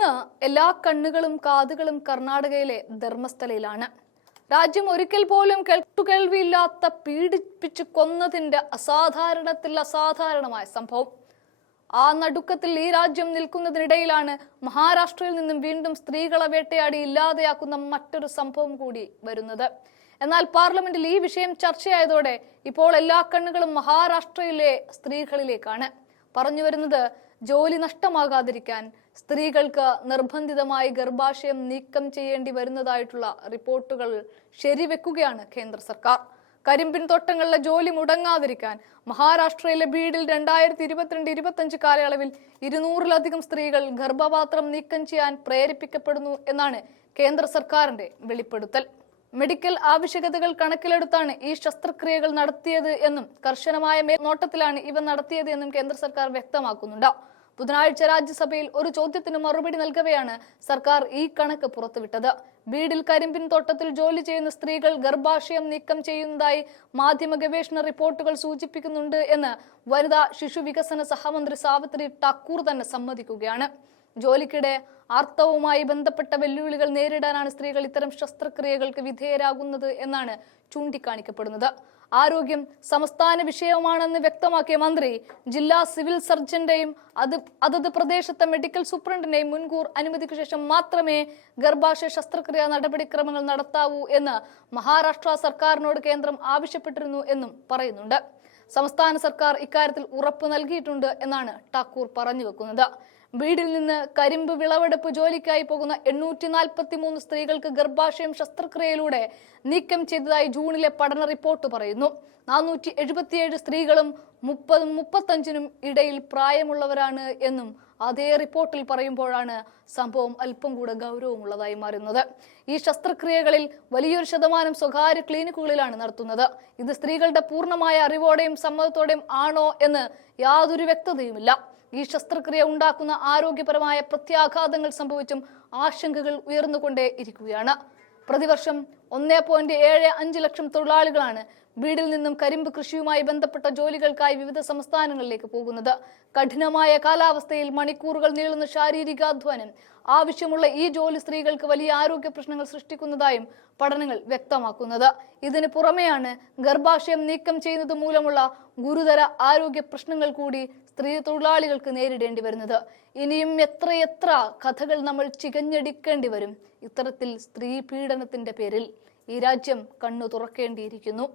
ഇന്ന് എല്ലാ കണ്ണുകളും കാതുകളും കർണാടകയിലെ ധർമ്മസ്ഥലയിലാണ്. രാജ്യം ഒരിക്കൽ പോലും കേൾവിയില്ലാത്ത പീഡിപ്പിച്ചു കൊന്നതിന്റെ അസാധാരണമായ സംഭവം. ആ നടുക്കത്തിൽ ഈ രാജ്യം നിൽക്കുന്നതിനിടയിലാണ് മഹാരാഷ്ട്രയിൽ നിന്നും വീണ്ടും സ്ത്രീകളെ വേട്ടയാടി ഇല്ലാതെയാക്കുന്ന മറ്റൊരു സംഭവം കൂടി വരുന്നത്. എന്നാൽ പാർലമെന്റിൽ ഈ വിഷയം ചർച്ചയായതോടെ ഇപ്പോൾ എല്ലാ കണ്ണുകളും മഹാരാഷ്ട്രയിലെ സ്ത്രീകളിലേക്കാണ്. പറഞ്ഞു വരുന്നത്, ജോലി നഷ്ടമാകാതിരിക്കാൻ സ്ത്രീകൾക്ക് നിർബന്ധിതമായി ഗർഭാശയം നീക്കം ചെയ്യേണ്ടി വരുന്നതായിട്ടുള്ള റിപ്പോർട്ടുകൾ ശരിവെക്കുകയാണ് കേന്ദ്ര സർക്കാർ. കരിമ്പിൻ തോട്ടങ്ങളിലെ ജോലി മുടങ്ങാതിരിക്കാൻ മഹാരാഷ്ട്രയിലെ ബീഡിൽ 2022-25 കാലയളവിൽ 200-ലധികം സ്ത്രീകൾ ഗർഭപാത്രം നീക്കം ചെയ്യാൻ പ്രേരിപ്പിക്കപ്പെടുന്നു എന്നാണ് കേന്ദ്ര സർക്കാരിന്റെ വെളിപ്പെടുത്തൽ. മെഡിക്കൽ ആവശ്യകതകൾ കണക്കിലെടുത്താണ് ഈ ശസ്ത്രക്രിയകൾ നടത്തിയത് എന്നും കർശനമായ മേൽനോട്ടത്തിലാണ് ഇവ നടത്തിയത് എന്നും കേന്ദ്ര സർക്കാർ വ്യക്തമാക്കുന്നുണ്ട്. ബുധനാഴ്ച രാജ്യസഭയിൽ ഒരു ചോദ്യത്തിന് മറുപടി നൽകവെയാണ് സർക്കാർ ഈ കണക്ക് പുറത്തുവിട്ടത്. ബീഡിൽ കരിമ്പിൻ തോട്ടത്തിൽ ജോലി ചെയ്യുന്ന സ്ത്രീകൾ ഗർഭാശയം നീക്കം ചെയ്യുന്നതായി മാധ്യമ ഗവേഷണ റിപ്പോർട്ടുകൾ സൂചിപ്പിക്കുന്നുണ്ട് എന്ന് വനിതാ ശിശു വികസന സഹമന്ത്രി സാവിത്രി ഠാക്കൂർ തന്നെ സമ്മതിക്കുകയാണ്. ജോലിക്കിടെ ആർത്തവവുമായി ബന്ധപ്പെട്ട വെല്ലുവിളികൾ നേരിടാനാണ് സ്ത്രീകൾ ഇത്തരം ശസ്ത്രക്രിയകൾക്ക് വിധേയരാകുന്നത് എന്നാണ് ചൂണ്ടിക്കാണിക്കപ്പെടുന്നത്. ആരോഗ്യം സംസ്ഥാന വിഷയമാണെന്ന് വ്യക്തമാക്കിയ മന്ത്രി ജില്ലാ സിവിൽ സർജന്റെയും അതത് പ്രദേശത്തെ മെഡിക്കൽ സൂപ്രണ്ടിന്റെയും മുൻകൂർ അനുമതിക്ക് ശേഷം മാത്രമേ ഗർഭാശയ ശസ്ത്രക്രിയ നടപടിക്രമങ്ങൾ നടത്താവൂ എന്ന് മഹാരാഷ്ട്ര സർക്കാരിനോട് കേന്ദ്രം ആവശ്യപ്പെട്ടിരുന്നു എന്നും പറയുന്നുണ്ട്. സംസ്ഥാന സർക്കാർ ഇക്കാര്യത്തിൽ ഉറപ്പ് നൽകിയിട്ടുണ്ട് എന്നാണ് ഠാക്കൂർ പറഞ്ഞു വെക്കുന്നത്. ബീഡിൽ നിന്ന് കരിമ്പ് വിളവെടുപ്പ് ജോലിക്കായി പോകുന്ന 843 സ്ത്രീകൾക്ക് ഗർഭാശയം ശസ്ത്രക്രിയയിലൂടെ നീക്കം ചെയ്തതായി ജൂണിലെ പഠന റിപ്പോർട്ട് പറയുന്നു. 477 സ്ത്രീകളും 30-35 ഇടയിൽ പ്രായമുള്ളവരാണ് എന്നും അതേ റിപ്പോർട്ടിൽ പറയുമ്പോഴാണ് സംഭവം അല്പം കൂടെ ഗൗരവമുള്ളതായി മാറുന്നത്. ഈ ശസ്ത്രക്രിയകളിൽ വലിയൊരു ശതമാനം സ്വകാര്യ ക്ലിനിക്കുകളിലാണ് നടത്തുന്നത്. ഇത് സ്ത്രീകളുടെ പൂർണ്ണമായ അറിവോടെയും സമ്മതത്തോടെയും ആണോ എന്ന് യാതൊരു വ്യക്തതയുമില്ല. ഈ ശസ്ത്രക്രിയ ഉണ്ടാക്കുന്ന ആരോഗ്യപരമായ പ്രത്യാഘാതങ്ങൾ സംഭവിച്ചും ആശങ്കകൾ ഉയർന്നുകൊണ്ടേ ഇരിക്കുകയാണ്. പ്രതിവർഷം 1.75 ലക്ഷം തൊഴിലാളികളാണ് ബീഡിൽ നിന്നും കരിമ്പ് കൃഷിയുമായി ബന്ധപ്പെട്ട ജോലികൾക്കായി വിവിധ സംസ്ഥാനങ്ങളിലേക്ക് പോകുന്നത്. കഠിനമായ കാലാവസ്ഥയിൽ മണിക്കൂറുകൾ നീളുന്ന ശാരീരികാധ്വാനം ആവശ്യമുള്ള ഈ ജോലി സ്ത്രീകൾക്ക് വലിയ ആരോഗ്യ പ്രശ്നങ്ങൾ സൃഷ്ടിക്കുന്നതായും പഠനങ്ങൾ വ്യക്തമാക്കുന്നത്. ഇതിന് പുറമെയാണ് ഗർഭാശയം നീക്കം ചെയ്യുന്നത് മൂലമുള്ള ഗുരുതര ആരോഗ്യ പ്രശ്നങ്ങൾ കൂടി സ്ത്രീ തൊഴിലാളികൾക്ക് നേരിടേണ്ടി വരുന്നത്. ഇനിയും എത്രയെത്ര കഥകൾ നമ്മൾ ചികഞ്ഞടിക്കേണ്ടി വരും. ഇത്തരത്തിൽ സ്ത്രീ പീഡനത്തിന്റെ പേരിൽ ഈ രാജ്യം കണ്ണു തുറക്കേണ്ടിയിരിക്കുന്നു.